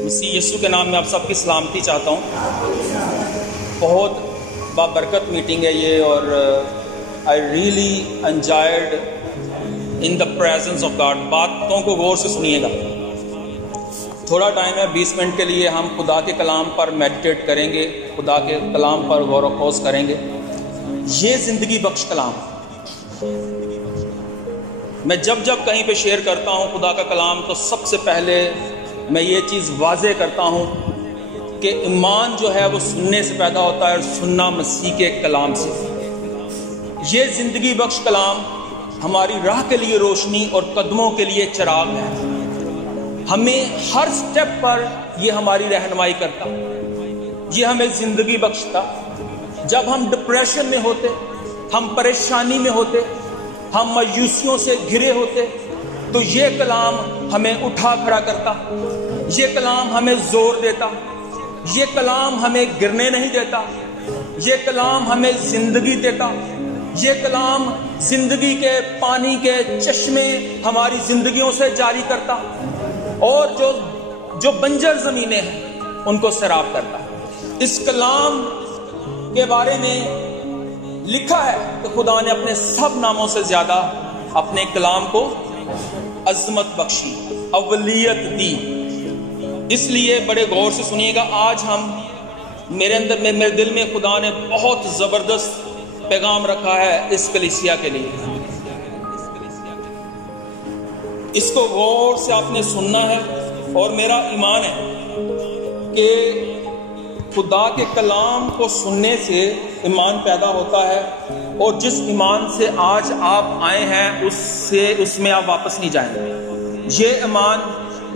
مسیح یسوع کے نام میں آپ سب کی سلامتی چاہتا ہوں۔ بہت بابرکت میٹنگ ہے یہ، اور I really enjoyed in the presence of God. باتوں کو غور سے سنیے گا، تھوڑا ٹائم ہے، 20 منٹ کے لیے ہم خدا کے کلام پر میڈیٹیٹ کریں گے، خدا کے کلام پر غور و خوض کریں گے۔ یہ زندگی بخش کلام، میں جب کہیں پہ شیئر کرتا ہوں خدا کا کلام تو سب سے پہلے میں یہ چیز واضح کرتا ہوں کہ ایمان جو ہے وہ سننے سے پیدا ہوتا ہے، اور سننا مسیح کے کلام سے۔ یہ زندگی بخش کلام ہماری راہ کے لیے روشنی اور قدموں کے لیے چراغ ہے۔ ہمیں ہر سٹیپ پر یہ ہماری رہنمائی کرتا، یہ ہمیں زندگی بخشتا۔ جب ہم ڈپریشن میں ہوتے، ہم پریشانی میں ہوتے، ہم مایوسیوں سے گھرے ہوتے، تو یہ کلام ہمیں اٹھا کھڑا کرتا، یہ کلام ہمیں زور دیتا، یہ کلام ہمیں گرنے نہیں دیتا، یہ کلام ہمیں زندگی دیتا، یہ کلام زندگی کے پانی کے چشمے ہماری زندگیوں سے جاری کرتا، اور جو بنجر زمینیں ہیں ان کو سیراب کرتا۔ اس کلام کے بارے میں لکھا ہے کہ خدا نے اپنے سب ناموں سے زیادہ اپنے کلام کو عظمت بخشی، اولیت دی۔ اس لیے بڑے غور سے سنیے گا، آج میرے دل میں خدا نے بہت زبردست پیغام رکھا ہے اس کلیسیا کے لیے۔ اس کو غور سے آپ نے سننا ہے، اور میرا ایمان ہے کہ خدا کے کلام کو سننے سے ایمان پیدا ہوتا ہے، اور جس ایمان سے آج آپ آئے ہیں اس میں آپ واپس نہیں جائیں گے۔ یہ ایمان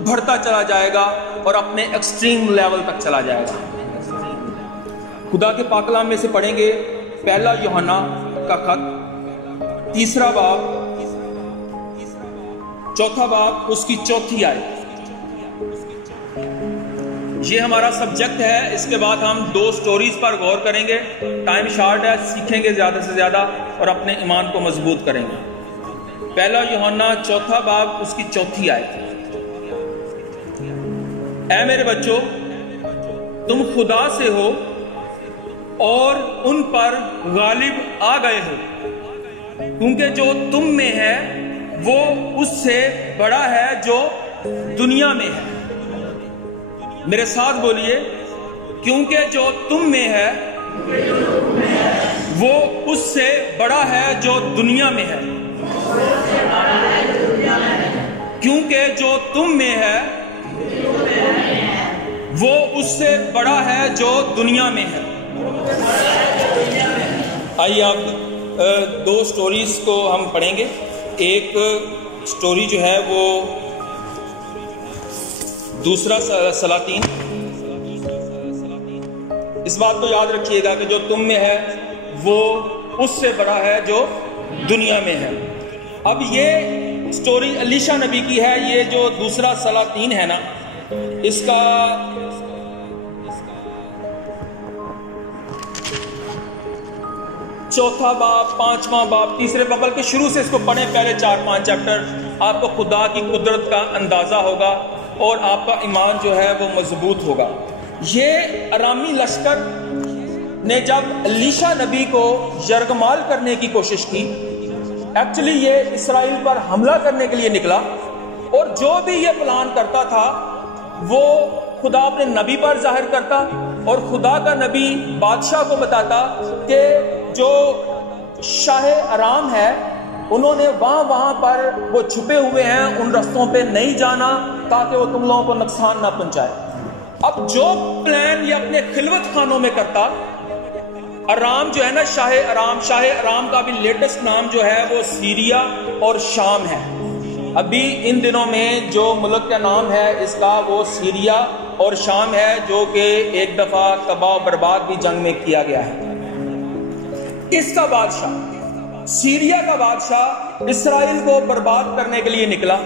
بڑھتا چلا جائے گا اور اپنے ایکسٹریم لیول تک چلا جائے گا۔ خدا کے پاک کلام میں سے پڑھیں گے پہلا یوحنا کا خط، 3 باب، 4 باب، اس کی 4 آیت۔ یہ ہمارا سبجیکٹ ہے۔ اس کے بعد ہم 2 سٹوریز پر غور کریں گے، ٹائم شارٹ ہے، سیکھیں گے زیادہ سے زیادہ اور اپنے ایمان کو مضبوط کریں گے۔ پہلا یوحنا 4 باب، اس کی 4 آیت۔ اے میرے بچوں، تم خدا سے ہو اور ان پر غالب آ گئے ہو، کیونکہ جو تم میں ہے وہ اس سے بڑا ہے جو دنیا میں ہے۔ میرے ساتھ بولیے، کیونکہ جو تم میں ہے وہ اس سے بڑا ہے جو دنیا میں ہے۔ کیونکہ جو تم میں ہے وہ اس سے بڑا ہے جو دنیا میں ہے۔ آئیے آپ 2 سٹوریز کو ہم پڑھیں گے۔ ایک سٹوری جو ہے وہ دوسرا سلاطین۔ اس بات کو یاد رکھیے گا کہ جو تم میں ہے وہ اس سے بڑا ہے جو دنیا میں ہے۔ اب یہ سٹوری الیشا نبی کی ہے۔ یہ جو دوسرا سلاطین ہے نا، اس کا چوتھا باب، 5واں باب، 3 باب، بلکہ شروع سے اس کو پڑھیں، پہلے 4-5 چیپٹر، آپ کو خدا کی قدرت کا اندازہ ہوگا اور آپ کا ایمان جو ہے وہ مضبوط ہوگا۔ یہ ارامی لشکر نے جب الیشا نبی کو یرغمال کرنے کی کوشش کی، ایکچولی یہ اسرائیل پر حملہ کرنے کے لیے نکلا، اور جو بھی یہ پلان کرتا تھا وہ خدا اپنے نبی پر ظاہر کرتا، اور خدا کا نبی بادشاہ کو بتاتا کہ جو شاہ ارام ہے انہوں نے وہاں پر وہ چھپے ہوئے ہیں، ان رستوں پہ نہیں جانا تاکہ وہ تم لوگوں کو نقصان نہ پہنچائے۔ اب جو پلان یہ اپنے خلوت خانوں میں کرتا، ارام جو ہے نا، شاہ ارام کا بھی لیٹسٹ نام جو ہے وہ سیریا اور شام ہے۔ ابھی ان دنوں میں جو ملک کا نام ہے اس کا وہ سیریا اور شام ہے، جو کہ ایک دفعہ تباہ و برباد بھی جنگ میں کیا گیا ہے۔ اس کا بادشاہ، سیریا کا بادشاہ اسرائیل کو برباد کرنے کے لیے نکلا،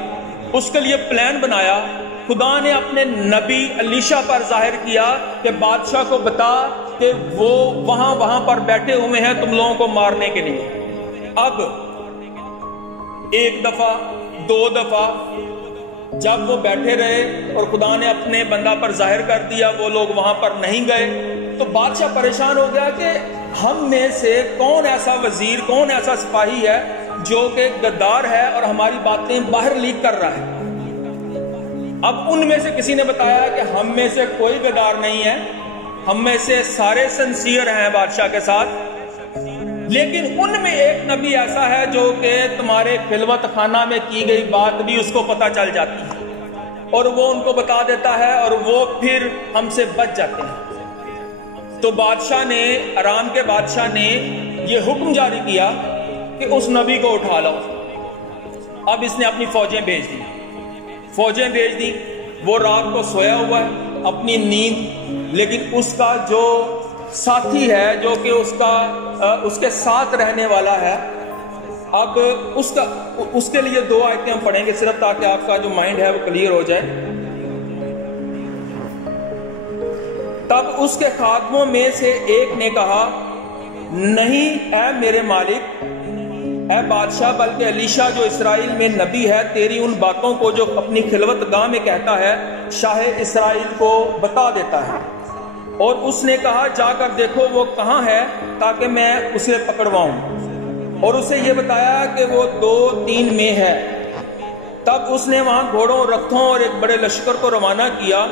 اس کے لیے پلان بنایا۔ خدا نے اپنے نبی الیشا پر ظاہر کیا کہ بادشاہ کو بتا کہ وہ وہاں پر بیٹھے ہوئے ہیں تم لوگوں کو مارنے کے لیے۔ اب 1 دفعہ، 2 دفعہ، جب وہ بیٹھے رہے اور خدا نے اپنے بندہ پر ظاہر کر دیا، وہ لوگ وہاں پر نہیں گئے، تو بادشاہ پریشان ہو گیا کہ ہم میں سے کون ایسا وزیر، کون ایسا سپاہی ہے جو کہ غدار ہے اور ہماری باتیں باہر لیک کر رہا ہے۔ اب ان میں سے کسی نے بتایا کہ ہم میں سے کوئی غدار نہیں ہے، ہم میں سے سارے سنسیئر ہیں بادشاہ کے ساتھ، لیکن ان میں ایک نبی ایسا ہے جو کہ تمہارے خلوت خانہ میں کی گئی بات بھی اس کو پتہ چل جاتی ہے اور وہ ان کو بتا دیتا ہے اور وہ پھر ہم سے بچ جاتے ہیں۔ تو بادشاہ نے، ارام کے بادشاہ نے یہ حکم جاری کیا کہ اس نبی کو اٹھا لاؤ۔ اب اس نے اپنی فوجیں بھیج دی، وہ رات کو سویا ہوا ہے اپنی نیند، لیکن اس کا جو ساتھی ہے، جو کہ اس کے ساتھ رہنے والا ہے، اب اس کے لیے 2 آیتیں ہم پڑھیں گے صرف تاکہ آپ کا جو مائنڈ ہے وہ کلیئر ہو جائے۔ تب اس کے خادموں میں سے ایک نے کہا، نہیں اے میرے مالک، اے بادشاہ، بلکہ الیشا جو اسرائیل میں نبی ہے تیری ان باتوں کو جو اپنی خلوت گاہ میں کہتا ہے شاہ اسرائیل کو بتا دیتا ہے۔ اور اس نے کہا، جا کر دیکھو وہ کہاں ہے تاکہ میں اسے پکڑواؤں، اور اسے یہ بتایا کہ وہ 2-3 میں ہے۔ تب اس نے وہاں گھوڑوں، رتھوں اور ایک بڑے لشکر کو روانہ کیا،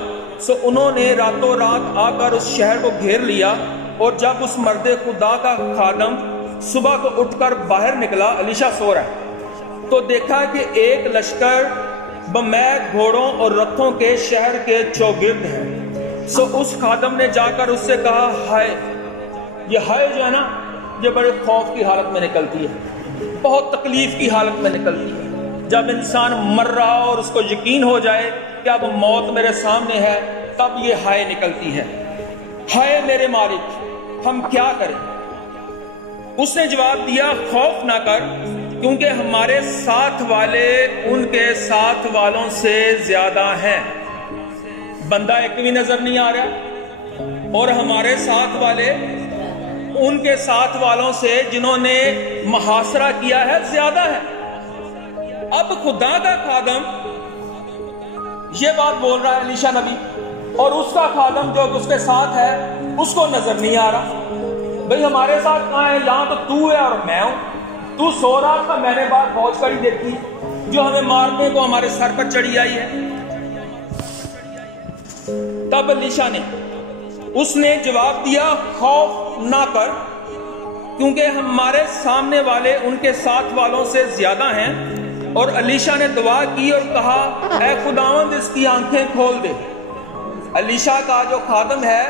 سو انہوں نے راتوں رات آ کر اس شہر کو گھیر لیا۔ اور جب اس مرد خدا کا خادم صبح کو اٹھ کر باہر نکلا، الیشا سو رہا ہے، تو دیکھا کہ ایک لشکر بمے گھوڑوں اور رتھوں کے شہر کے چوگرد ہے۔ سو اس خادم نے جا کر اس سے کہا، ہائے، یہ ہائے جو ہے نا، یہ بڑے خوف کی حالت میں نکلتی ہے، بہت تکلیف کی حالت میں نکلتی ہے۔ جب انسان مر رہا اور اس کو یقین ہو جائے کہ اب موت میرے سامنے ہے، تب یہ ہائے نکلتی ہے، ہائے میرے مالک، ہم کیا کریں؟ اس نے جواب دیا، خوف نہ کر، کیونکہ ہمارے ساتھ والے ان کے ساتھ والوں سے زیادہ ہیں۔ بندہ ایک بھی نظر نہیں آ رہا، اور ہمارے ساتھ والے ان کے ساتھ والوں سے جنہوں نے محاصرہ کیا ہے زیادہ ہے۔ اب خدا کا خادم یہ بات بول رہا ہے الیشا نبی، اور اس کا خادم جو اس کے ساتھ ہے اس کو نظر نہیں آ رہا۔ بھئی ہمارے ساتھ کہاں ہے؟ یہاں تو ہے اور میں ہوں، تو سو رہا تھا، میں نے باہر فوج کھڑی دیکھی جو ہمیں مارنے کو ہمارے سر پر چڑھی آئی ہے۔ تب الیشا نے، اس نے جواب دیا، خوف نہ کر، کیونکہ ہمارے سامنے والے ان کے ساتھ والوں سے زیادہ ہیں۔ اور الیشا نے دعا کی اور کہا، اے خداوند اس کی آنکھیں کھول دے۔ الیشا کا جو خادم ہے،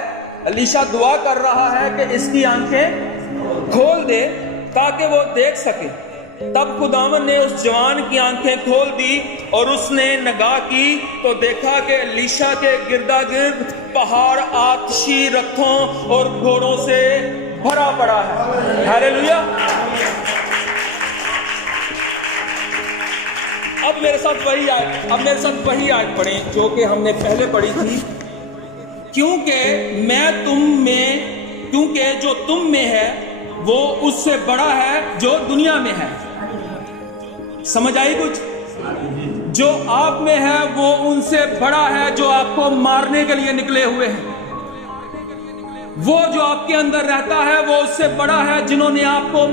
الیشا دعا کر رہا ہے کہ اس کی آنکھیں کھول دے تاکہ وہ دیکھ سکے۔ تب خداوند نے اس جوان کی آنکھیں کھول دی اور اس نے نگاہ کی تو دیکھا کہ الیشا کے گردا گرد پہاڑ آتشی رتھوں اور گھوڑوں سے بھرا پڑا ہے۔ ہاللیلویا۔ اب میرے ساتھ وہی آیت پڑھیں جو کہ ہم نے پہلے پڑھی تھی، کیونکہ جو تم میں ہے وہ اس سے بڑا ہے جو دنیا میں ہے۔ سمجھ آئی کچھ؟ جو آپ میں ہے وہ ان سے بڑا ہے جو آپ کو مارنے کے لیے نکلے ہوئے ہیں۔ وہ جو آپ کے اندر رہتا ہے وہ اس سے بڑا ہے جنہوں نے آپ کو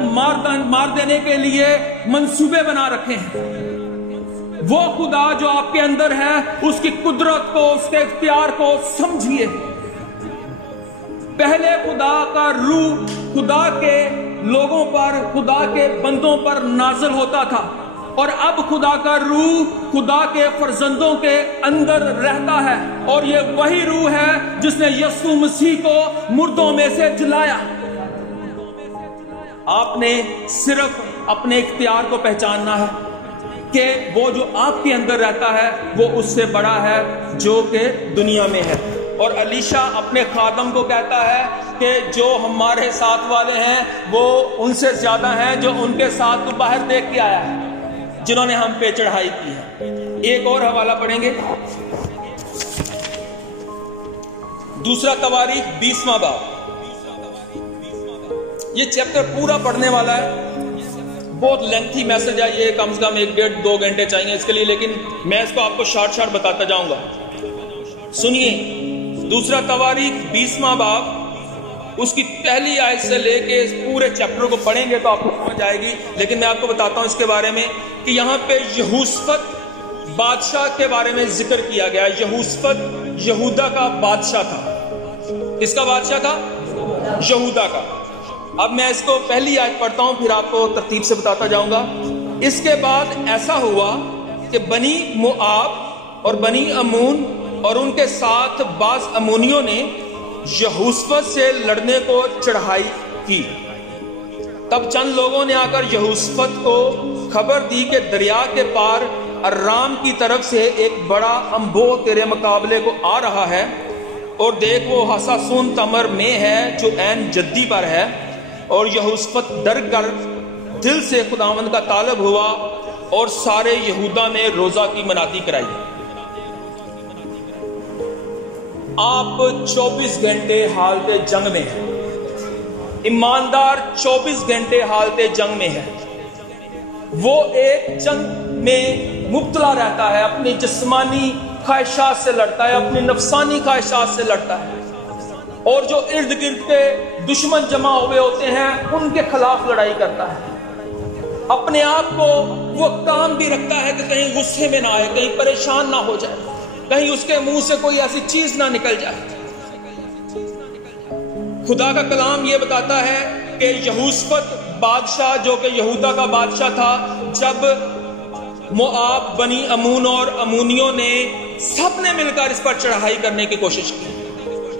مار دینے کے لیے منصوبے بنا رکھے ہیں۔ وہ خدا جو آپ کے اندر ہے، اس کی قدرت کو، اس کے اختیار کو سمجھیے۔ پہلے خدا کا روح خدا کے لوگوں پر، خدا کے بندوں پر نازل ہوتا تھا، اور اب خدا کا روح خدا کے فرزندوں کے اندر رہتا ہے، اور یہ وہی روح ہے جس نے یسوع مسیح کو مردوں میں سے جلایا۔ آپ نے صرف اپنے اختیار کو پہچاننا ہے کہ وہ جو آپ کے اندر رہتا ہے وہ اس سے بڑا ہے جو کہ دنیا میں ہے۔ اور الیشا اپنے خادم کو کہتا ہے کہ جو ہمارے ساتھ والے ہیں وہ ان سے زیادہ ہیں جو ان کے ساتھ تو باہر دیکھ کے آیا ہے، جنہوں نے ہم پہ چڑھائی کی ہے۔ ایک اور حوالہ پڑھیں گے، دوسرا تواریخ 20واں باب۔ یہ چیپٹر پورا پڑھنے والا ہے، بہت لینتھی میسج ہے یہ، کم سے کم 1.5-2 گھنٹے چاہیے اس کے لیے، لیکن میں اس کو آپ کو شارٹ بتاتا جاؤں گا. سنیے، دوسرا تواریخ 20واں باب اس کی پہلی آیت سے لے کے اس پورے چیپٹر کو پڑھیں گے تو آپ کو سمجھ آئے گی. لیکن میں آپ کو بتاتا ہوں اس کے بارے میں کہ یہاں پہ یہوشفت بادشاہ کے بارے میں ذکر کیا گیا. یہوشفت یہودا کا بادشاہ تھا. کس کا بادشاہ تھا؟ یہودا کا. اب میں اس کو پہلی آیت پڑھتا ہوں، پھر آپ کو ترتیب سے بتاتا جاؤں گا. اس کے بعد ایسا ہوا کہ بنی موآب اور بنی امون اور ان کے ساتھ بعض امونیوں نے یہوشفت سے لڑنے کو چڑھائی کی. تب چند لوگوں نے آ کر یہوشفت کو خبر دی کہ دریا کے پار ارام کی طرف سے ایک بڑا انبوہ تیرے مقابلے کو آ رہا ہے، اور دیکھ وہ حساسون تمر میں ہے جو عین جدی پر ہے. اور یہوشفت ڈر کر دل سے خداوند کا طالب ہوا اور سارے یہودا میں روزہ کی منادی کرائی. آپ 24 گھنٹے حالت جنگ میں ہیں. ایماندار 24 گھنٹے حالت جنگ میں ہے. وہ ایک جنگ میں مبتلا رہتا ہے، اپنی جسمانی خواہشات سے لڑتا ہے، اپنی نفسانی خواہشات سے لڑتا ہے، اور جو ارد گرد کے دشمن جمع ہوئے ہوتے ہیں ان کے خلاف لڑائی کرتا ہے. اپنے آپ کو وہ کام بھی رکھتا ہے کہ کہیں غصے میں نہ آئے، کہیں پریشان نہ ہو جائے، کہیں اس کے منہ سے کوئی ایسی چیز نہ نکل جائے. خدا کا کلام یہ بتاتا ہے کہ یہوشفت بادشاہ جو کہ یہودا کا بادشاہ تھا، جب موآب، بنی امون اور امونیوں نے سب نے مل کر اس پر چڑھائی کرنے کی کوشش کی.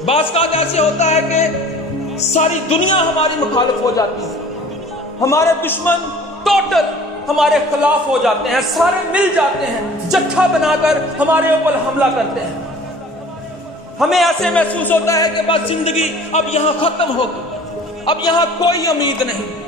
بعض کا ایسے ہوتا ہے کہ ساری دنیا ہماری مخالف ہو جاتی ہے، ہمارے دشمن ٹوٹل ہمارے خلاف ہو جاتے ہیں، سارے مل جاتے ہیں، جتھا بنا کر ہمارے اوپر حملہ کرتے ہیں. ہمیں ایسے محسوس ہوتا ہے کہ بس زندگی اب یہاں ختم ہو گئی، اب یہاں کوئی امید نہیں.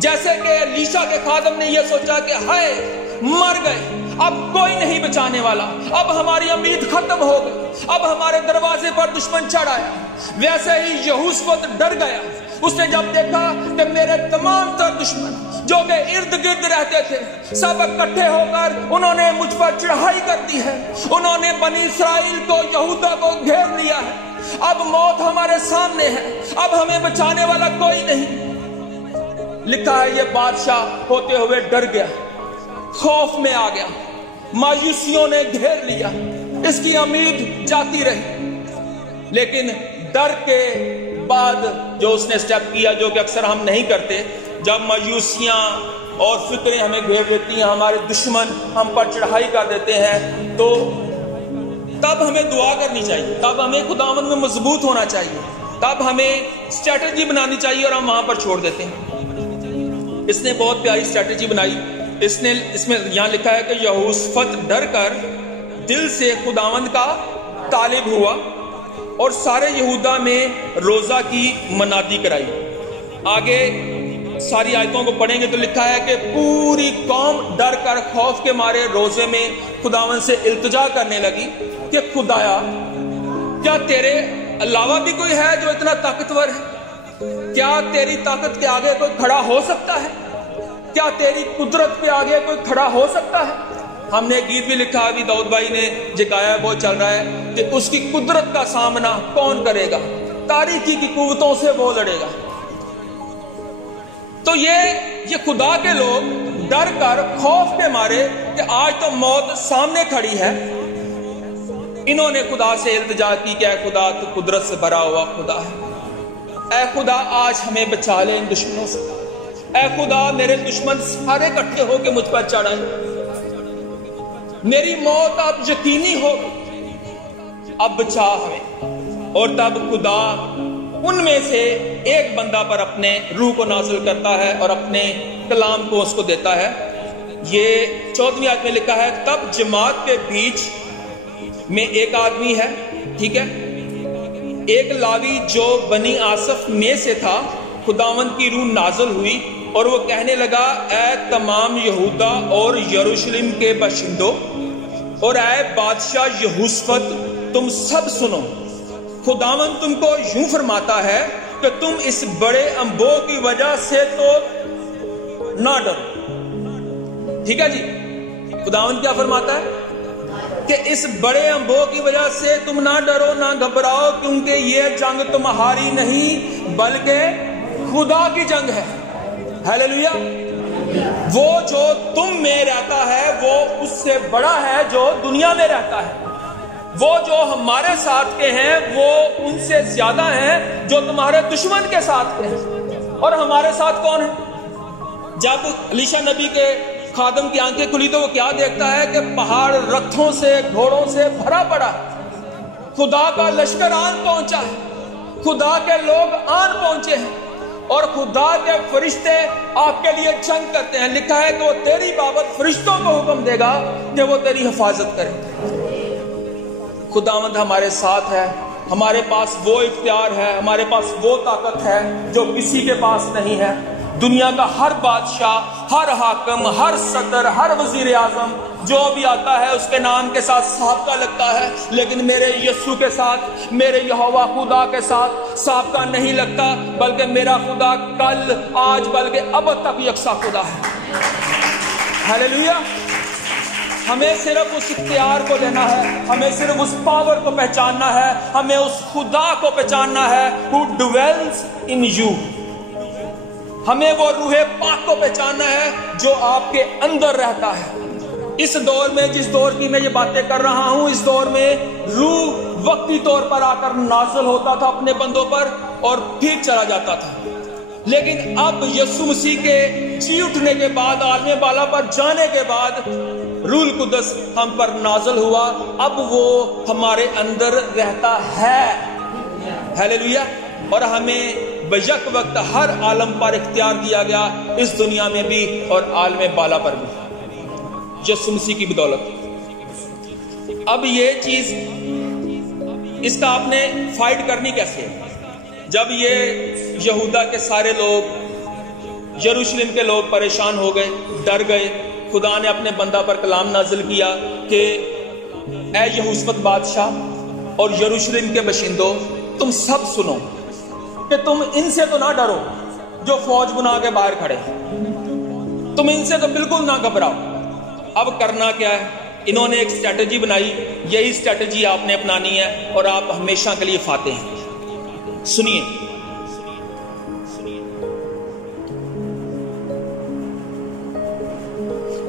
جیسے کہ لیشا کے خادم نے یہ سوچا کہ ہائے مر گئے، اب کوئی نہیں بچانے والا، اب ہماری امید ختم ہو گئی، اب ہمارے دروازے پر دشمن چڑھ آیا. ویسے ہی یہوشفت ڈر گیا. اس نے جب دیکھا کہ میرے تمام تر دشمن جو کہ ارد گرد رہتے تھے سب اکٹھے ہو کر انہوں نے مجھ پر چڑھائی کر دی ہے، انہوں نے بنی اسرائیل کو، یہودا کو گھیر لیا ہے، اب موت ہمارے سامنے ہے، اب ہمیں بچانے والا کوئی نہیں. لکھا ہے یہ بادشاہ ہوتے ہوئے ڈر گیا، خوف میں آ گیا، مایوسیوں نے گھیر لیا، اس کی امید جاتی رہی. لیکن ڈر کے بعد جو اس نے سٹیپ کیا، جو کہ اکثر ہم نہیں کرتے، جب مایوسیاں اور فکریں ہمیں گھیر لیتی ہیں، ہمارے دشمن ہم پر چڑھائی کر دیتے ہیں، تو تب ہمیں دعا کرنی چاہیے، تب ہمیں خداوند میں مضبوط ہونا چاہیے، تب ہمیں اسٹریٹجی بنانی چاہیے، اور ہم وہاں پر چھوڑ دیتے ہیں. اس نے بہت پیاری اسٹریٹجی بنائی. اس میں یہاں لکھا ہے کہ یہوشفت ڈر کر دل سے خداوند کا طالب ہوا اور سارے یہودا میں روزہ کی منادی کرائی. آگے ساری آیتوں کو پڑھیں گے تو لکھا ہے کہ پوری قوم ڈر کر خوف کے مارے روزے میں خداوند سے التجا کرنے لگی کہ خدایا، کیا تیرے علاوہ بھی کوئی ہے جو اتنا طاقتور ہے؟ کیا تیری طاقت کے آگے کوئی کھڑا ہو سکتا ہے؟ کیا تیری قدرت کے آگے کوئی کھڑا ہو سکتا ہے؟ ہم نے گیت بھی لکھا، ابھی داؤد بھائی نے جو گایا وہ چل رہا ہے کہ اس کی قدرت کا سامنا کون کرے گا، تاریکی کی قوتوں سے وہ لڑے گا. تو یہ خدا کے لوگ ڈر کر خوف کے مارے کہ آج تو موت سامنے کھڑی ہے، انہوں نے خدا سے التجا کی کہ اے خدا تو قدرت سے بھرا ہوا خدا ہے، اے خدا آج ہمیں بچا لے ان دشمنوں سے، اے خدا میرے دشمن سارے اکٹھے ہو کے مجھ پر چڑھ آئے، میری موت اب یقینی ہو، اب بچا ہمیں. اور تب خدا ان میں سے ایک بندہ پر اپنے روح کو نازل کرتا ہے اور اپنے کلام کو اس کو دیتا ہے. یہ 14ویں آیت میں لکھا ہے، تب جماعت کے بیچ میں ایک آدمی ہے، ٹھیک ہے، ایک لاوی جو بنی آصف میں سے تھا، خداوند کی روح نازل ہوئی اور وہ کہنے لگا، اے تمام یہودا اور یروشلم کے باشندوں اور اے بادشاہ یہوشفت، تم سب سنو، خداوند تم کو یوں فرماتا ہے کہ تم اس بڑے انبوہ کی وجہ سے تو نہ ڈرو، ٹھیک ہے جی. خداوند کیا فرماتا ہے کہ اس بڑے انبوہ کی وجہ سے تم نہ ڈرو نہ گھبراؤ، کیونکہ یہ جنگ تمہاری نہیں بلکہ خدا کی جنگ ہے. ہیلیلویا. وہ جو تم میں رہتا ہے وہ اس سے بڑا ہے جو دنیا میں رہتا ہے. وہ جو ہمارے ساتھ کے ہیں وہ ان سے زیادہ ہیں جو تمہارے دشمن کے ساتھ کے ہیں. اور ہمارے ساتھ کون ہے؟ جب الیشا نبی کے خادم کی آنکھیں کھلی تو وہ کیا دیکھتا ہے کہ پہاڑ رتھوں سے گھوڑوں سے بھرا پڑا. خدا کا لشکر آن پہنچا ہے، خدا کے لوگ آن پہنچے ہیں، اور خدا کے فرشتے آپ کے لیے جنگ کرتے ہیں. لکھا ہے کہ وہ تیری بابت فرشتوں کو حکم دے گا کہ وہ تیری حفاظت کریں. خداوند ہمارے ساتھ ہے. ہمارے پاس وہ اختیار ہے، ہمارے پاس وہ طاقت ہے جو کسی کے پاس نہیں ہے. دنیا کا ہر بادشاہ، ہر حاکم، ہر صدر، ہر وزیر اعظم جو بھی آتا ہے اس کے نام کے ساتھ سابقہ لگتا ہے، لیکن میرے یسوع کے ساتھ، میرے یہوہ خدا کے ساتھ سابقہ نہیں لگتا، بلکہ میرا خدا کل، آج، بلکہ اب تک یکساں خدا ہے. ہیلیلویا. ہمیں صرف اس اختیار کو لینا ہے، ہمیں صرف اس پاور کو پہچاننا ہے، ہمیں اس خدا کو پہچاننا ہے who dwells in you. ہمیں وہ روح پاک کو پہچاننا ہے جو آپ کے اندر رہتا ہے. اس دور میں، جس دور کی میں یہ باتیں کر رہا ہوں، اس دور میں روح وقتی طور پر آ کر نازل ہوتا تھا اپنے بندوں پر اور پھر چلا جاتا تھا. لیکن اب یسوع مسیح کے جی اٹھنے کے بعد، عالم بالا پر جانے کے بعد، روح القدس ہم پر نازل ہوا. اب وہ ہمارے اندر رہتا ہے. ہیلیلویا. اور ہمیں بیک وقت ہر عالم پر اختیار دیا گیا، اس دنیا میں بھی اور عالم بالا پر بھی، یسوع مسیح کی بدولت. اب یہ چیز، اس کا آپ نے فائٹ کرنی کیسے ہے؟ جب یہ یہودا کے سارے لوگ، یروشلم کے لوگ پریشان ہو گئے، ڈر گئے، خدا نے اپنے بندہ پر کلام نازل کیا کہ اے یہوشافت بادشاہ اور یروشلم کے باشندوں، تم سب سنو کہ تم ان سے تو نہ ڈرو جو فوج بنا کے باہر کھڑے ہیں، تم ان سے تو بالکل نہ گھبراؤ. اب کرنا کیا ہے؟ انہوں نے ایک اسٹریٹجی بنائی. یہی اسٹریٹجی آپ نے اپنانی ہے اور آپ ہمیشہ کے لیے فاتح ہیں. سنیے،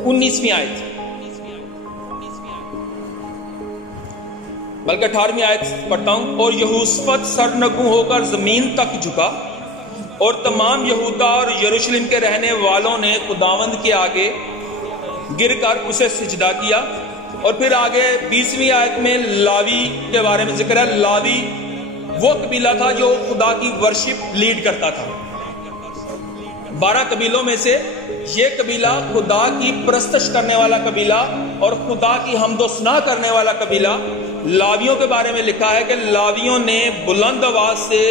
انیسویں آیت، بلکہ 18ویں آیت پڑھتا ہوں. اور یہوشافت سرنگوں ہو کر زمین تک جھکا، اور تمام یہودا اور یروشلم کے رہنے والوں نے خداوند کے آگے گر کر اسے سجدہ کیا. اور پھر آگے 20ویں آیت میں لاوی کے بارے میں ذکر ہے. لاوی وہ قبیلہ تھا جو خدا کی ورشپ لیڈ کرتا تھا. 12 قبیلوں میں سے یہ قبیلہ خدا کی پرستش کرنے والا قبیلہ اور خدا کی حمد و ثنا کرنے والا قبیلہ. لاویوں کے بارے میں لکھا ہے کہ لاویوں نے بلند آواز سے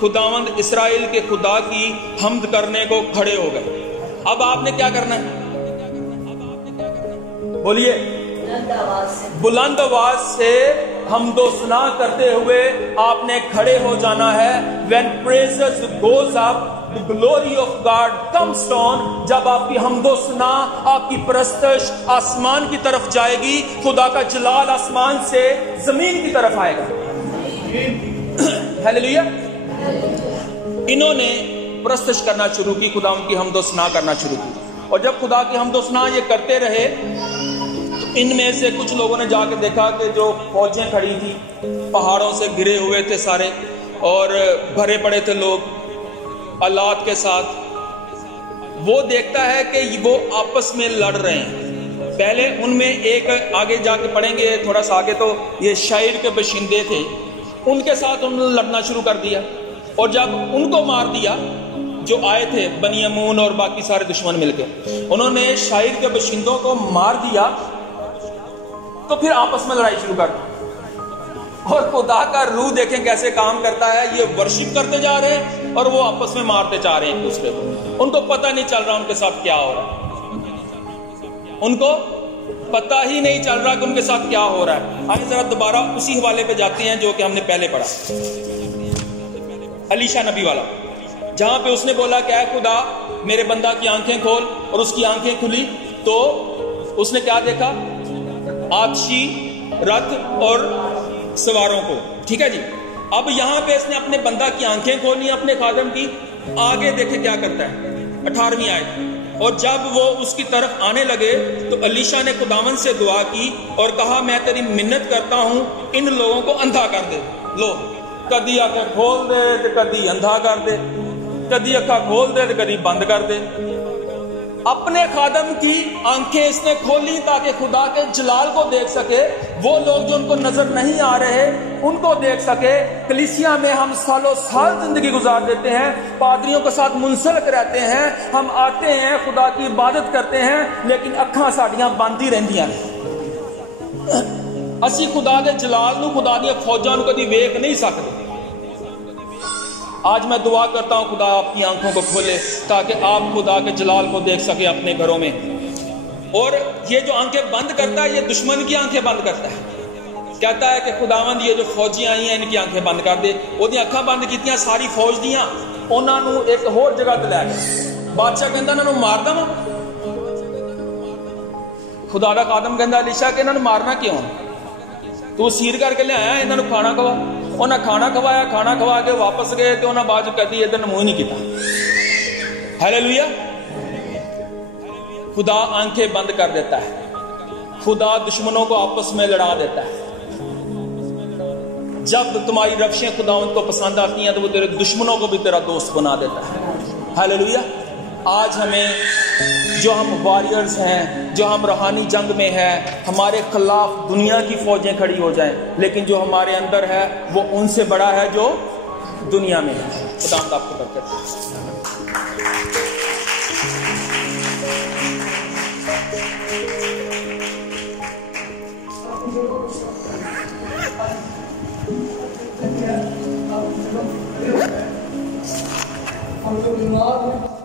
خداوند اسرائیل کے خدا کی حمد کرنے کو کھڑے ہو گئے. اب آپ نے کیا کرنا ہے؟ بولیے. بلند آواز سے حمد و ثنا کرتے ہوئے آپ نے کھڑے ہو جانا ہے. When praises goes up, the glory of God comes down. جب آپ کی حمد و ثنا، آپ کی پرستش آسمان کی طرف جائے گی، خدا کا جلال آسمان سے زمین کی طرف آئے گا. ہیلیلویا. انہوں نے پرستش کرنا شروع کی، خدا ان کی حمد و ثنا کرنا شروع کی. اور جب خدا کی حمد و ثنا یہ کرتے رہے، ان میں سے کچھ لوگوں نے جا کے دیکھا کہ جو فوجیں کھڑی تھی، پہاڑوں سے گرے ہوئے تھے سارے اور بھرے پڑے تھے لوگ آلات کے ساتھ. وہ دیکھتا ہے کہ وہ آپس میں لڑ رہے ہیں. پہلے ان میں ایک، آگے جا کے پڑھیں گے تھوڑا سا آگے، تو یہ شائر کے باشندے تھے، ان کے ساتھ انہوں نے لڑنا شروع کر دیا. اور جب ان کو مار دیا، جو آئے تھے بنی امون اور باقی سارے دشمن مل کے، انہوں نے شائر کے باشندوں کو مار دیا، تو پھر آپس میں لڑائی شروع کر دی. اور خدا کا روح دیکھیں کیسے کام کرتا ہے. یہ ورشپ کرتے جا رہے ہیں اور وہ آپس میں مارتے جا رہے ہیں ایک دوسرے کو. ان کو پتہ نہیں چل رہا ان کے ساتھ کیا ہو رہا ہے، ان کو پتہ ہی نہیں چل رہا کہ ان کے ساتھ کیا ہو رہا ہے. آئیں ذرا دوبارہ اسی حوالے پہ جاتے ہیں جو کہ ہم نے پہلے پڑھا، الیشا نبی والا، جہاں پہ اس نے بولا کہ اے خدا میرے بندہ کی آنکھیں کھول، اور اس کی آنکھیں کھلی تو اس نے کیا دیکھا؟ آتشی رتھ اور سواروں کو. ٹھیک ہے جی. اب یہاں پہ اس نے اپنے بندہ کی آنکھیں کھولی اپنے خادم کی. آگے دیکھے کیا کرتا ہے 18ویں آیت. اور جب وہ اس کی طرف آنے لگے تو الیشا نے خداوند سے دعا کی اور کہا میں تیری منت کرتا ہوں ان لوگوں کو اندھا کر دے. لو کدی آنکھیں کھول دے تو کدی اندھا کر دے, کدی اکھا کھول دے تو کدی بند کر دے. اپنے خادم کی آنکھیں اس نے کھولی تاکہ خدا کے جلال کو دیکھ سکے. وہ لوگ جو ان کو نظر نہیں آ رہے ان کو دیکھ سکے. کلیسیا میں ہم سالوں سال زندگی گزار دیتے ہیں, پادریوں کے ساتھ منسلک رہتے ہیں, ہم آتے ہیں خدا کی عبادت کرتے ہیں, لیکن اکھاں ساڈیاں بند ہی رہندیاں نے. اسی خدا کے جلال نو, خدا دی فوجاں نو کدی ویکھ نہیں سکتے. آج میں دعا کرتا ہوں خدا آپ کی آنکھوں کو کھولے تاکہ آپ خدا کے جلال کو دیکھ سکے اپنے گھروں میں. اور یہ جو آنکھیں بند کرتا ہے یہ دشمن کی آنکھیں بند کرتا ہے. کہتا ہے کہ خداوند یہ جو فوجیاں آئی ہیں ان کی آنکھیں بند کر دے. وہ دی اکھاں بند کیتیاں ساری فوج دیاں, انہاں نو ایک ہور جگہ تے لے گئے. بادشاہ کہندا انہاں نو مار دواں. خدا دا خادم کہندا الیشا کہ انہاں نو مارنا کیوں؟ تو سیر کر کے لے آیا انہاں نو کھانا کھوا. انہاں کھانا کھوایا, کھانا کھوا کے واپس گئے تو انہاں بعد کدی ادھر منہ نہیں کیتا. ہاللویا. خدا آنکھیں بند کر دیتا ہے. خدا دشمنوں کو آپس میں لڑا دیتا ہے. جب تمہاری روشیں خداوند کو پسند آتی ہیں تو وہ تیرے دشمنوں کو بھی تیرا دوست بنا دیتا ہے. ہاللویا. آج ہمیں جو ہم واریئرز ہیں, جو ہم روحانی جنگ میں ہیں, ہمارے خلاف دنیا کی فوجیں کھڑی ہو جائیں, لیکن جو ہمارے اندر ہے وہ ان سے بڑا ہے جو دنیا میں ہے. خداوند آپ کو برکت دے. ہم